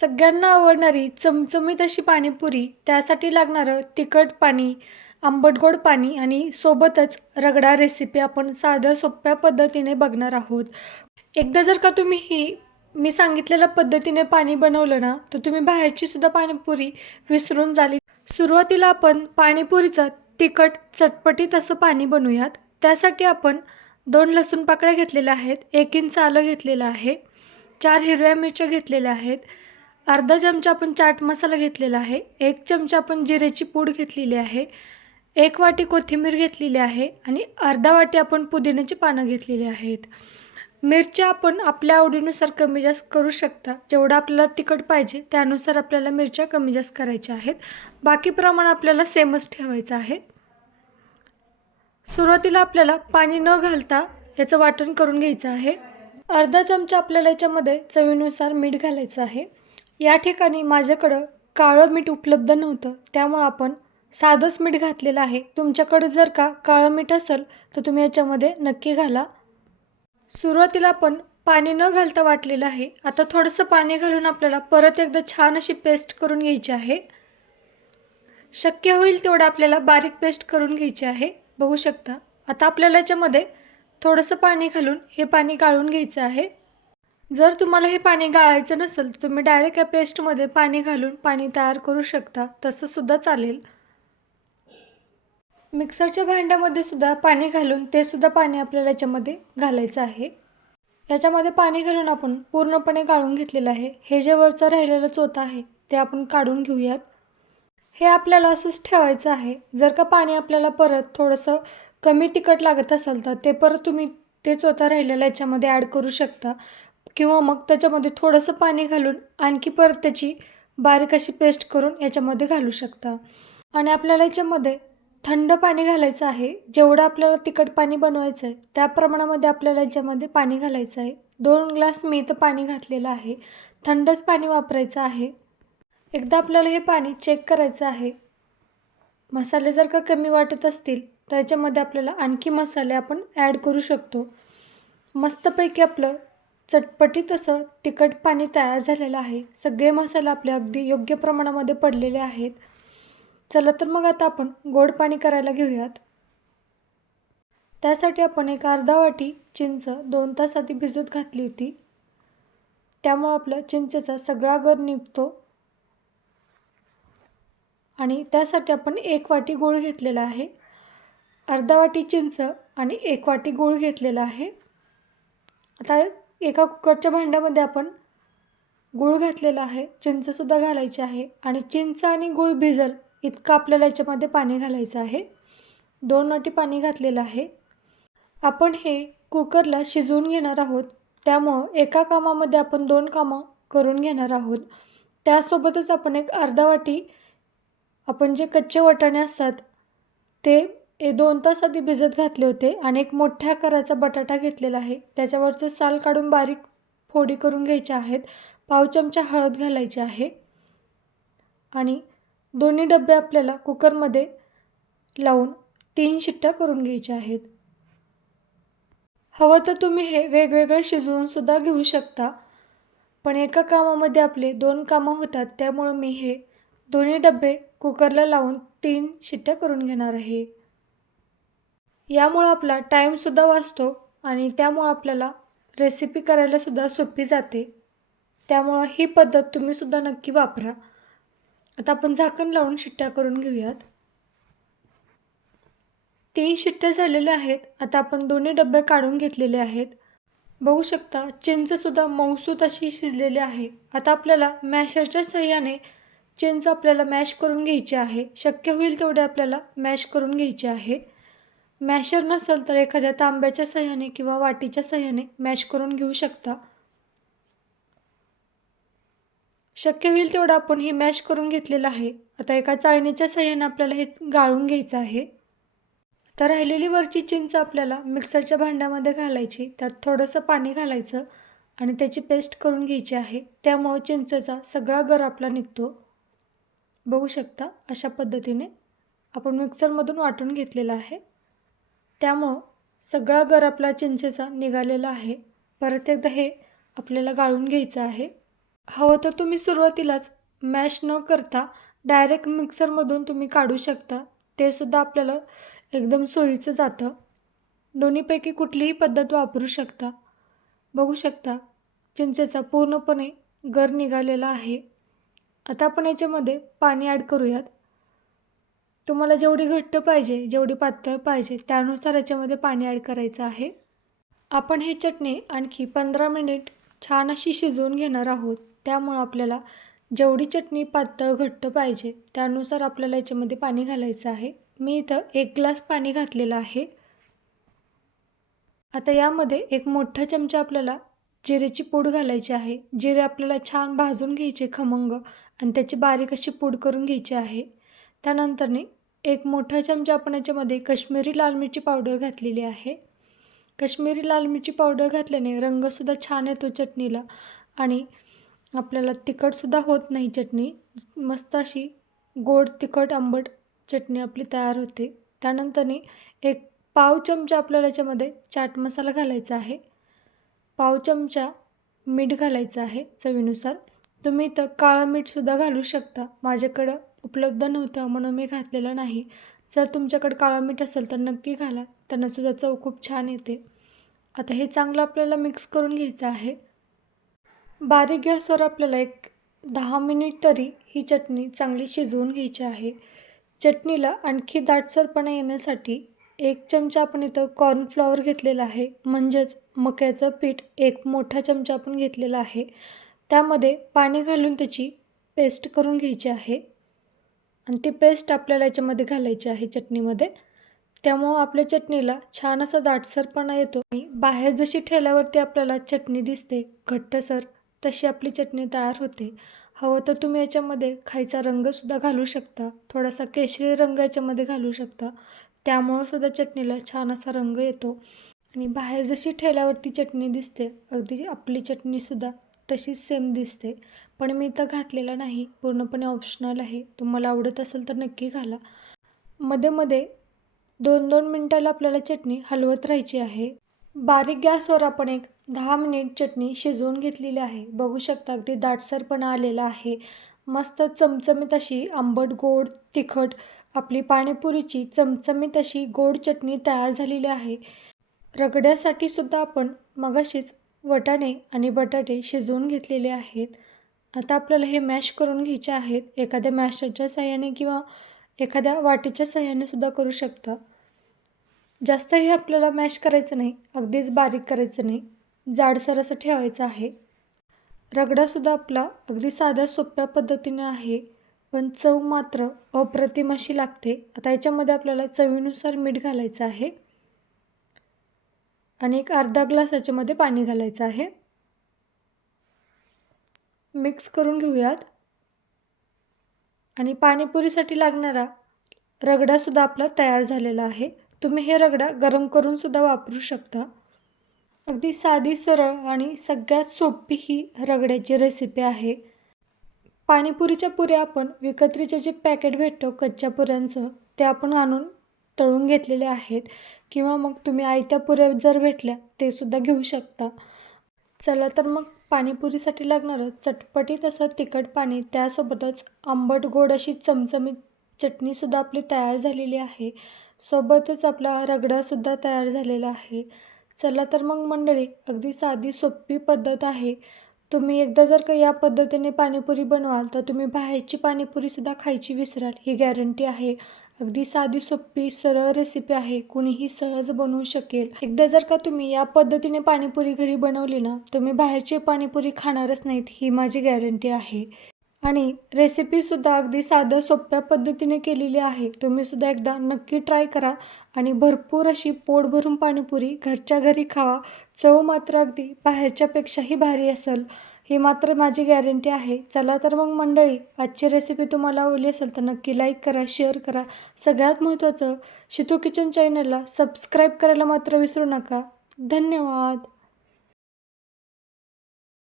सगळ्यांना आवडणारी चमचमीत अशी पाणीपुरी त्यासाठी लागणारं तिखट पाणी आंबट गोड पाणी आणि सोबतच रगडा रेसिपी आपण साध्या सोप्या पद्धतीने बघणार आहोत. एकदा जर का तुम्ही ही मी सांगितलेल्या पद्धतीने पाणी बनवलं ना तर तुम्ही बाहेरची सुद्धा पाणीपुरी विसरून झाली सुरुवातीला आपण पाणीपुरीचं तिखट चटपटीत असं पाणी बनवूयात. त्यासाठी आपण दोन लसूण पाकळ्या घेतलेल्या आहेत एक इंच आलं घेतलेलं आहे चार हिरव्या मिरच्या घेतलेल्या आहेत अर्धा चमचा आपण चाट मसाला घेतलेला आहे. एक चमचा आपण जिरेची पूड घेतलेली आहे. एक वाटी कोथिंबीर घेतलेली आहे आणि अर्धा वाटी आपण पुदिन्याची पानं घेतलेली आहेत. मिरच्या आपण आपल्या आवडीनुसार कमी जास्त करू शकता. जेवढं आपल्याला तिखट पाहिजे त्यानुसार आपल्याला मिरच्या कमी जास्त करायच्या आहेत. बाकी प्रमाण आपल्याला सेमच ठेवायचं आहे. सुरुवातीला आपल्याला पाणी न घालता याचं वाटण करून घ्यायचं आहे. अर्धा चमचा आपल्याला याच्यामध्ये चवीनुसार मीठ घालायचं आहे. या ठिकाणी माझ्याकडं काळं मीठ उपलब्ध नव्हतं. त्यामुळं आपण साधंच मीठ घातलेलं आहे. तुमच्याकडं जर का काळं मीठ असेल तर तुम्ही याच्यामध्ये नक्की घाला. सुरुवातीला आपण पाणी न घालता वाटलेलं आहे. आता थोडंसं पाणी घालून आपल्याला परत एकदा छान अशी पेस्ट करून घ्यायची आहे. शक्य होईल तेवढं आपल्याला बारीक पेस्ट करून घ्यायची आहे. बघू शकता. आता आपल्याला याच्यामध्ये थोडंसं पाणी घालून हे पाणी गाळून घ्यायचं आहे. जर तुम्हाला हे पाणी गाळायचं नसेल तर तुम्ही डायरेक्ट या पेस्टमध्ये पाणी घालून पाणी तयार करू शकता. तसंसुद्धा चालेल. मिक्सरच्या भांड्यामध्ये सुद्धा पाणी घालून ते सुद्धा पाणी आपल्याला याच्यामध्ये घालायचं आहे. याच्यामध्ये पाणी घालून आपण पूर्णपणे गाळून घेतलेलं आहे. हे जे वरचं राहिलेलं चोथा आहे ते आपण काढून घेऊयात. हे आपल्याला असंच ठेवायचं आहे. जर का पाणी आपल्याला परत थोडंसं कमी तिखट लागत असेल तर ते परत तुम्ही ते चोथा राहिलेलं याच्यामध्ये ॲड करू शकता. किंवा मग त्याच्यामध्ये थोडंसं पाणी घालून आणखी परत त्याची बारीक अशी पेस्ट करून याच्यामध्ये घालू शकता. आणि आपल्याला याच्यामध्ये थंड पाणी घालायचं आहे. जेवढं आपल्याला तिखट पाणी बनवायचं आहे त्या प्रमाणामध्ये आपल्याला याच्यामध्ये पाणी घालायचं आहे. दोन ग्लास मी इथं पाणी घातलेलं आहे. थंडच पाणी वापरायचं आहे. एकदा आपल्याला हे पाणी चेक करायचं आहे. मसाले जर का कमी वाटत असतील तर याच्यामध्ये आपल्याला आणखी मसाले आपण ॲड करू शकतो. मस्तपैकी आपलं चटपटीत असं तिखट पाणी तयार झालेलं आहे. सगळे मसाले आपले अगदी योग्य प्रमाणामध्ये पडलेले आहेत. चला तर मग आता आपण गोड पाणी करायला घेऊयात. त्यासाठी आपण एक अर्धा वाटी चिंच दोन तास आधी भिजत घातली होती. त्यामुळं आपलं चिंचेचा सगळा गर निघतो. आणि त्यासाठी आपण एक वाटी गूळ घेतलेला आहे. अर्धा वाटी चिंच आणि एक वाटी गूळ घेतलेला आहे. आता एका कुकरच्या भांड्यामध्ये आपण गूळ घातलेला आहे चिंचसुद्धा घालायची आहे आणि चिंच आणि गूळ भिजल इतकं आपल्याला याच्यामध्ये पाणी घालायचं आहे. दोन वाटी पाणी घातलेलं आहे. आपण हे कुकरला शिजवून घेणार आहोत. त्यामुळं एका कामामध्ये आपण दोन कामं करून घेणार आहोत. त्यासोबतच आपण एक अर्धा वाटी आपण जे कच्चे वाटाणे असतात ते ए दोन तास आधी भिजत घातले होते आणि एक मोठ्या आकाराचा बटाटा घेतलेला आहे. त्याच्यावरचं साल काढून बारीक फोडी करून घ्यायच्या आहेत. पाव चमचा हळद घालायची आहे. आणि दोन्ही डबे आपल्याला कुकरमध्ये लावून तीन शिट्ट्या करून घ्यायच्या आहेत. हवं तर तुम्ही हे वेगवेगळे शिजवूनसुद्धा घेऊ शकता. पण एका कामामध्ये आपले दोन कामं होतात. त्यामुळं मी हे दोन्ही डबे कुकरला लावून तीन शिट्ट्या करून घेणार आहे. यामुळं आपला टाईमसुद्धा वाचतो आणि त्यामुळं आपल्याला रेसिपी करायलासुद्धा सोपी जाते. त्यामुळं ही पद्धत तुम्हीसुद्धा नक्की वापरा. आता आपण झाकण लावून शिट्ट्या करून घेऊयात. तीन शिट्ट्या झालेल्या आहेत. आता आपण दोन्ही डबे काढून घेतलेले आहेत. बघू शकता चिंचसुद्धा मऊसूत अशी शिजलेली आहे. आता आपल्याला मॅशरच्या सहाय्याने चिंच आपल्याला मॅश करून घ्यायची आहे. शक्य होईल तेवढे आपल्याला मॅश करून घ्यायचे आहे. मॅशर नसेल तर एखाद्या तांब्याच्या सहाय्याने किंवा वाटीच्या सहाय्याने मॅश करून घेऊ शकता. शक्य होईल तेवढं आपण हे मॅश करून घेतलेलं आहे. आता एका चाळणीच्या सहाय्याने आपल्याला हे गाळून घ्यायचं आहे. तर राहिलेली वरची चिंच आपल्याला मिक्सरच्या भांड्यामध्ये घालायची. त्यात थोडंसं पाणी घालायचं आणि त्याची पेस्ट करून घ्यायची आहे. त्यामुळं चिंचेचा सगळा गर आपला निघतो. बघू शकता अशा पद्धतीने आपण मिक्सरमधून वाटून घेतलेला आहे. त्यामुळं सगळा गर आपला चिंचेचा निघालेला आहे. परत एकदा हे आपल्याला गाळून घ्यायचं आहे. हवं तर तुम्ही सुरुवातीलाच मॅश न करता डायरेक्ट मिक्सरमधून तुम्ही काढू शकता. ते सुद्धा आपल्याला एकदम सोयीचं जातं. दोन्हीपैकी कुठलीही पद्धत वापरू शकता. बघू शकता चिंचेचा पूर्णपणे गर निघालेला आहे. आता आपण याच्यामध्ये पाणी ॲड करूयात. तुम्हाला जेवढी घट्ट पाहिजे जेवढी पातळ पाहिजे त्यानुसार याच्यामध्ये पाणी ॲड करायचं आहे. आपण हे चटणी आणखी पंधरा मिनिट छान अशी शिजवून घेणार आहोत. त्यामुळं आपल्याला जेवढी चटणी पातळ घट्ट पाहिजे त्यानुसार आपल्याला याच्यामध्ये पाणी घालायचं आहे. मी इथं एक ग्लास पाणी घातलेलं आहे. आता यामध्ये एक मोठा चमचा आपल्याला जिरेची पूड घालायची आहे. जिरे आपल्याला छान भाजून घ्यायचे खमंग आणि त्याची बारीक अशी पूड करून घ्यायची आहे. त्यानंतरने एक मोठा चमचा आपण याच्यामध्ये कश्मीरी लाल मिरची पावडर घातलेली आहे. कश्मीरी लाल मिरची पावडर घातल्याने रंगसुद्धा छान येतो चटणीला आणि आपल्याला तिखटसुद्धा होत नाही चटणी. मस्त अशी गोड तिखट आंबट चटणी आपली तयार होते. त्यानंतरने एक पाव चमचा आपल्याला याच्यामध्ये चाट मसाला घालायचा आहे. पाव चमचा मीठ घालायचं आहे चवीनुसार. तुम्ही इथं काळं मीठसुद्धा घालू शकता. माझ्याकडं उपलब्ध नव्हतं म्हणून मी घातलेलं नाही. जर तुमच्याकडे काळं मीठ असेल तर नक्की घाला त्यांनासुद्धा चव खूप छान येते. आता हे चांगलं आपल्याला मिक्स करून घ्यायचं आहे. बारीक गॅसवर आपल्याला एक दहा मिनिट तरी ही चटणी चांगली शिजवून घ्यायची आहे. चटणीला आणखी दाटसरपणा येण्यासाठी एक चमचा आपण इथं कॉर्नफ्लॉवर घेतलेला आहे. म्हणजेच मक्याचं पीठ एक मोठा चमचा आपण घेतलेला आहे. त्यामध्ये पाणी घालून त्याची पेस्ट करून घ्यायची आहे. आणि ती पेस्ट आपल्याला याच्यामध्ये घालायची आहे चटणीमध्ये. त्यामुळं आपल्या चटणीला छान असा दाटसरपणा येतो आणि बाहेर जशी ठेल्यावरती आपल्याला चटणी दिसते घट्टसर तशी आपली चटणी तयार होते. हवं तर तुम्ही याच्यामध्ये खायचा रंगसुद्धा घालू शकता थोडासा केशरी रंग याच्यामध्ये घालू शकता. त्यामुळं सुद्धा चटणीला छान असा रंग येतो. आणि बाहेर जशी ठेल्यावरती चटणी दिसते अगदी आपली चटणीसुद्धा तशीच सेम दिसते. पण मी इथं घातलेलं नाही. पूर्णपणे ऑप्शनल आहे. तुम्हाला आवडत असेल तर नक्की घाला. मध्ये मध्ये दोन दोन मिनटाला आपल्याला चटणी हलवत राहायची आहे. बारीक गॅसवर आपण एक दहा मिनिट चटणी शिजवून घेतलेली आहे. बघू शकता अगदी दाटसरपणा आलेला आहे. मस्त चमचमीत अशी आंबट गोड तिखट आपली पाणीपुरीची चमचमीत अशी गोड चटणी तयार झालेली आहे. रगड्यासाठी सुद्धा आपण मगाशीच वटाणे आणि बटाटे शिजवून घेतलेले आहेत. आता आपल्याला हे मॅश करून घ्यायचे आहेत. एखाद्या मॅशरच्या साह्याने किंवा एखाद्या वाटीच्या साह्याने सुद्धा करू शकता. जास्तही आपल्याला मॅश करायचं नाही. अगदीच बारीक करायचं नाही. जाडसर असं ठेवायचं आहे. रगडासुद्धा आपला अगदी साध्या सोप्या पद्धतीने आहे. पण चव मात्र अप्रतिम अशी लागते. आता याच्यामध्ये आपल्याला चवीनुसार मीठ घालायचं आहे. आणि एक अर्धा ग्लास याच्यामध्ये पाणी घालायचं आहे. मिक्स करून घेऊयात. आणि पाणीपुरीसाठी लागणारा रगडासुद्धा आपला तयार झालेला आहे. तुम्ही हे रगडा गरम करूनसुद्धा वापरू शकता. अगदी साधी सरळ आणि सगळ्यात सोपी ही रगड्याची रेसिपी आहे. पाणीपुरीच्या पुऱ्या आपण विकत्रीचे जे पॅकेट भेटतो कच्च्या पुऱ्यांचं ते आपण आणून तळून घेतलेले आहेत. किंवा मग तुम्ही आयत्या पुऱ्या जर भेटल्या ते सुद्धा घेऊ शकता. चला तर मग पाणीपुरीसाठी लागणारं चटपटीत असं तिखट पाणी त्यासोबतच आंबट गोड अशी चमचमीत चटणीसुद्धा आपली तयार झालेली आहे. सोबतच आपला रगडासुद्धा तयार झालेला आहे. चला तर मग मंडळी अगदी साधी सोपी पद्धत आहे. तुम्ही एकदा जर का या पद्धतीने पाणीपुरी बनवाल तर तुम्ही बाहेरची पाणीपुरीसुद्धा खायची विसराल ही गॅरंटी आहे. अगदी साधी सोपी सरळ रेसिपी आहे. कुणीही सहज बनवू शकेल. एकदा जर का तुम्ही या पद्धतीने पाणीपुरी घरी बनवली ना तुम्ही बाहेरची पाणीपुरी खाणारच नाहीत ही माझी गॅरंटी आहे. आणि रेसिपीसुद्धा अगदी साधं सोप्या पद्धतीने केलेली आहे. तुम्हीसुद्धा एकदा नक्की ट्राय करा आणि भरपूर अशी पोट भरून पाणीपुरी घरच्या घरी खावा. चव मात्र अगदी बाहेरच्यापेक्षाही भारी असेल. ही मात्र माझी गॅरंटी आहे. चला तर मग मंडळी आजची रेसिपी तुम्हाला आवडली असेल तर नक्की लाईक करा शेअर करा. सगळ्यात महत्त्वाचं शितू किचन चॅनलला सबस्क्राईब करायला मात्र विसरू नका. धन्यवाद.